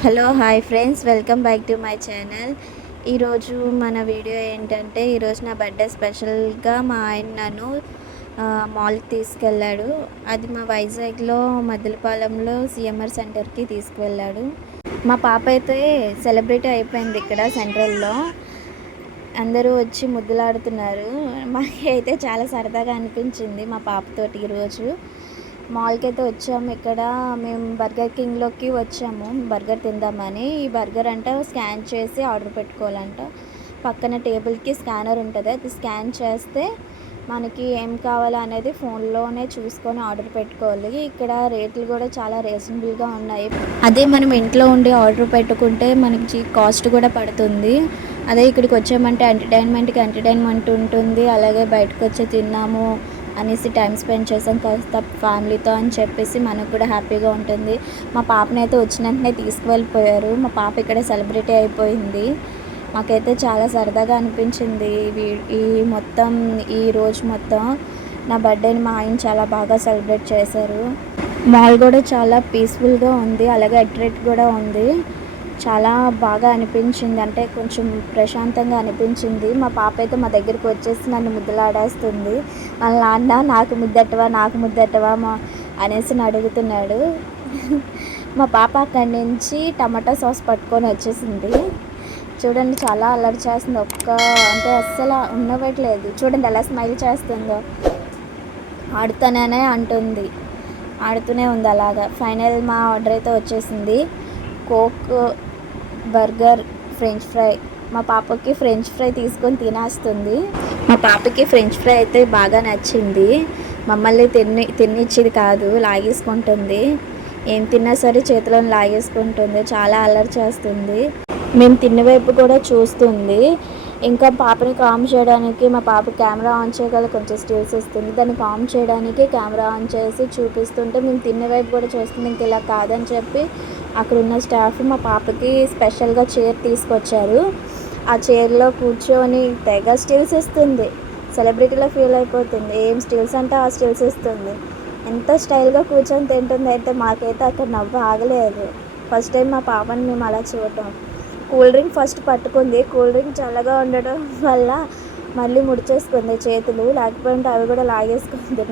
Hello hi friends, welcome back to my channel. ఈరోజు మన video ఏంటంటే, ఈరోజు నా బర్త్డే స్పెషల్గా మా ఆయన నన్ను మాల్కి తీసుకెళ్ళాడు. అది మా వైజాగ్లో మద్దిలపాలెంలో సిఎంఆర్ సెంటర్కి తీసుకువెళ్ళాడు. మా పాప అయితే సెలబ్రిటీ అయిపోయింది ఇక్కడ సెంట్రల్లో. అందరూ వచ్చి ముద్దులాడుతున్నారు. మాకైతే చాలా సరదాగా అనిపించింది మా పాపతోటి. ఈరోజు మాల్కి అయితే వచ్చాము. ఇక్కడ మేము బర్గర్ కింగ్లోకి వచ్చాము బర్గర్ తిందామని. ఈ బర్గర్ అంటే స్కాన్ చేసి ఆర్డర్ పెట్టుకోవాలంట. పక్కన టేబుల్కి స్కానర్ ఉంటుంది, అది స్కాన్ చేస్తే మనకి ఏం కావాలో అనేది ఫోన్లోనే చూసుకొని ఆర్డర్ పెట్టుకోవాలి. ఇక్కడ రేట్లు కూడా చాలా రీజనబుల్గా ఉన్నాయి. అదే మనం ఇంట్లో ఉండి ఆర్డర్ పెట్టుకుంటే మనకి కాస్ట్ కూడా పడుతుంది. అదే ఇక్కడికి వచ్చామంటే ఎంటర్టైన్మెంట్ ఉంటుంది. అలాగే బయటకు వచ్చి తిన్నాము అనేసి టైం స్పెండ్ చేసాం కాస్త ఫ్యామిలీతో అని చెప్పేసి మనకు కూడా హ్యాపీగా ఉంటుంది. మా పాపని అయితే వచ్చిన వెంటనే తీసుకువెళ్ళిపోయారు. మా పాప ఇక్కడ సెలబ్రిటీ అయిపోయింది. మాకైతే చాలా సరదాగా అనిపించింది. ఈ రోజు మొత్తం నా బర్త్డేని మా ఆయన చాలా బాగా సెలబ్రేట్ చేశారు. మాల్ కూడా చాలా పీస్ఫుల్గా ఉంది, అలాగే అట్రాక్ట్ కూడా ఉంది. చాలా బాగా అనిపించింది, అంటే కొంచెం ప్రశాంతంగా అనిపించింది. మా పాప అయితే మా దగ్గరికి వచ్చేసి నన్ను ముద్దులాడేస్తుంది. వాళ్ళ నాన్న నాకు ముద్దెట్టవా అనేసి అడుగుతున్నాడు. మా పాప అక్కడి నుంచి టమాటా సాస్ పట్టుకొని వచ్చేసింది. చూడండి, చాలా అల్లరి చేస్తుంది. అంటే అస్సలు ఉండవట్లేదు. చూడండి ఎలా స్మైల్ చేస్తుందో. ఆడుతానే అంటుంది, ఆడుతూనే ఉంది అలాగా. ఫైనల్ మా ఆర్డర్ అయితే వచ్చేసింది. Coke, burger, French fry. మా పాపకి ఫ్రెంచ్ ఫ్రై తీసుకొని తినేస్తుంది. మా పాపకి ఫ్రెంచ్ ఫ్రై అయితే బాగా నచ్చింది. మమ్మల్ని తినిచ్చేది కాదు, లాగేసుకుంటుంది. ఏం తిన్నా సరే చేతిలో లాగేసుకుంటుంది. చాలా అల్లరి చేస్తుంది. మేము తిన్న వైపు కూడా చూస్తుంది. ఇంకా పాపని కామ్ చేయడానికి మా పాప కెమెరా ఆన్ చేయగల కొంచెం స్టిల్స్ ఇస్తుంది. దాన్ని కామ్ చేయడానికి కెమెరా ఆన్ చేసి చూపిస్తుంటే మేము తిన్న వైపు కూడా చూస్తుంది. ఇంక ఇలా కాదని చెప్పి అక్కడ ఉన్న స్టాఫ్ మా పాపకి స్పెషల్గా చైర్ తీసుకొచ్చారు. ఆ చైర్లో కూర్చొని తెగ స్టిల్స్ ఇస్తుంది. సెలబ్రిటీలో ఫీల్ అయిపోతుంది. ఏం స్టిల్స్ అంటే ఆ స్టిల్స్ ఇస్తుంది. ఎంత స్టైల్గా కూర్చొని తింటుంది అయితే మాకైతే అక్కడ నవ్వు ఆగలేదు. ఫస్ట్ టైం మా పాపని మేము అలా చూడటం. కూల్ డ్రింక్ ఫస్ట్ పట్టుకుంది. కూల్ డ్రింక్ చల్లగా ఉండడం వల్ల మళ్ళీ ముడిచేసుకుంది చేతులు, లేకపోతే అవి కూడా లాగేసుకుంది.